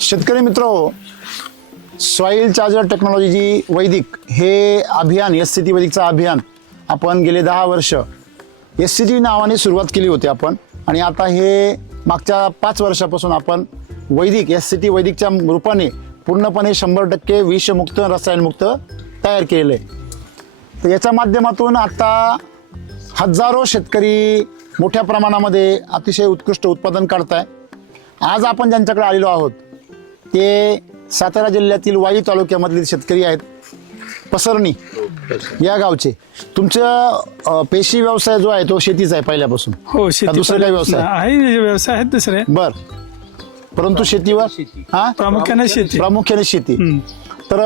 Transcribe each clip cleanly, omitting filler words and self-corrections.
शेतकरी मित्र, soil charger technology वैदिक हे अभियान SCT वैदिकचं अभियान आपण गेले 10 वर्ष SCT नावाने सुरुवात केली होती आपण, आणि आता हे मागच्या 5 वर्षापासून आपण वैदिक SCT वैदिकच्या रूपाने पूर्णपणे 100% विषमुक्त रसायनमुक्त तयार केलेलं आहे. तर याच्या माध्यमातून आता हजारो शेतकरी मोठ्या प्रमाणामध्ये अतिशय उत्कृष्ट उत्पादन काढताय. आज आपण ज्यांच्याकडे आलेलो आहोत ते सातारा जिल्ह्यातील वाई तालुक्यामधील शेतकरी आहेत. पसरणी या गावचे. तुमचा पेशी व्यवसाय जो आहे तो शेतीचा आहे पहिल्यापासून? हो, शेती. दुसरा काही व्यवसाय आहे? व्यवसाय आहेत दुसरे. बर, परंतु शेतीवर प्रामुख्याने शेती. प्रामुख्याने शेती. तर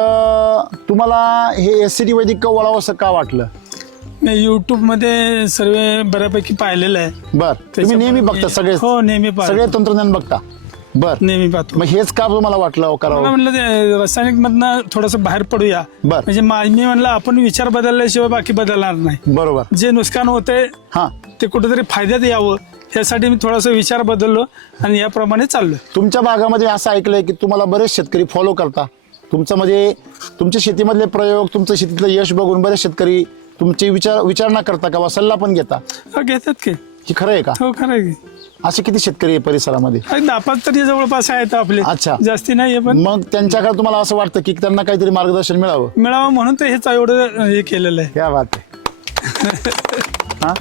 तुम्हाला हे SCT वैदिक वळावं असं का वाटलं? युट्यूब मध्ये सर्व बऱ्यापैकी पाहिलेलं आहे. बर, तुम्ही नेहमी बघता सगळे? हो, नेहमी सगळे तंत्रज्ञान बघता? बर, नेहमी पाहतो. मग हेच का तुम्हाला वाटलं करावं? म्हणलं ते रासायनिक मधनं थोडस बाहेर पडूया. बर. म्हणजे मी म्हणलं आपण विचार बदलल्याशिवाय बाकी बदलणार नाही. बरोबर. जे नुकसान होते हा, ते कुठेतरी फायद्यात यावं यासाठी मी थोडासा विचार बदललो आणि याप्रमाणे चाललोय. तुमच्या भागामध्ये असं ऐकलंय की तुम्हाला बरेच शेतकरी फॉलो करता. तुमचं म्हणजे तुमच्या शेतीमधले प्रयोग, तुमचं शेतीतलं यश बघून बरेच शेतकरी तुमची विचारणा करता का, सल्ला पण घेता? घेतात की. हे खरं आहे का? हो, खरं आहे की. असे किती शेतकरी आहे परिसरामध्ये? 10-5 तरी जवळपास आहेत आपले. अच्छा. जास्ती नाहीये, पण मग त्यांच्याकडे तुम्हाला असं वाटतं की त्यांना काहीतरी मार्गदर्शन मिळावं मिळावं म्हणून तर हेच एवढं हे केलेलं आहे. क्या बात आहे. हा,